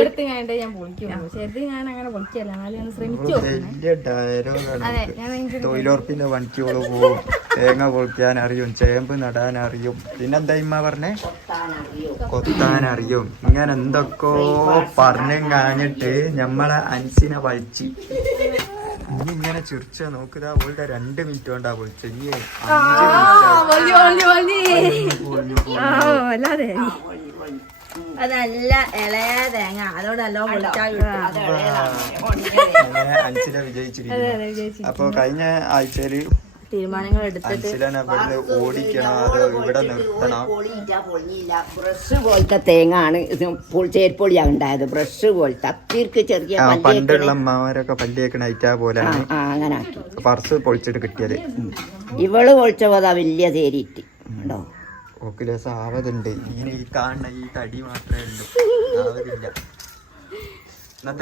എടുത്ത് ഞാൻ പൊളിക്കുള്ളൂ. പക്ഷെ ഇത് ഞാൻ അങ്ങനെ പൊളിക്കല്ല, എന്നാലും ഞാൻ ശ്രമിച്ചു. വലിയ ഡയലോഗാണ്. തൊഴിലുറപ്പിന്റെ പണിക്കോള് പോവും, തേങ്ങ പൊളിക്കാൻ അറിയും, ചേമ്പ് നടാൻ അറിയും, പിന്നെന്താ ഇമ്മ പറഞ്ഞേ, കൊത്താൻ അറിയും. ഇങ്ങനെ എന്തൊക്കെയോ പറഞ്ഞും കാണിട്ട് ഞമ്മളെ അൻസിനെ വലിച്ച് ഇനി ഇങ്ങനെ ചിരിച്ച നോക്കുക. അവളുടെ 2 മിനിറ്റ് കൊണ്ടാ പൊളിച്ചു. ഇനി 5 അതല്ല ഇളയ തേങ്ങ, അതോടെ നല്ലോ അൻസില വിജയിച്ചിരിക്കുന്നു. അപ്പൊ കഴിഞ്ഞ ആഴ്ചയില് തീരുമാനങ്ങൾ എടുത്തിട്ട് ഓടിക്കണോ അതോ ഇവിടെ നിർത്തണോ? ബ്രഷ് പോലത്തെ തേങ്ങ ആണ് ചേരിപ്പൊളിയാ ഉണ്ടായത്. ബ്രഷ് പോലത്തെ അത്തിർക്ക് ചെറിയ പണ്ടുള്ള അമ്മമാരൊക്കെ പല്ലിയേക്കണ ഐറ്റാ പോലെയാണ് അങ്ങനെ ആക്കി പർസ് പൊളിച്ചിട്ട് കിട്ടിയത്. ഇവള് പൊളിച്ച പോതാ വലിയ തേരിയിട്ട് ഉണ്ടോ. ഓക്കിലെ സാവതുണ്ട്. ഇങ്ങനെ ഈ കാണുന്ന ഈ തടി മാത്രമേ ഉള്ളൂ, സാവതില്ല. എന്നാ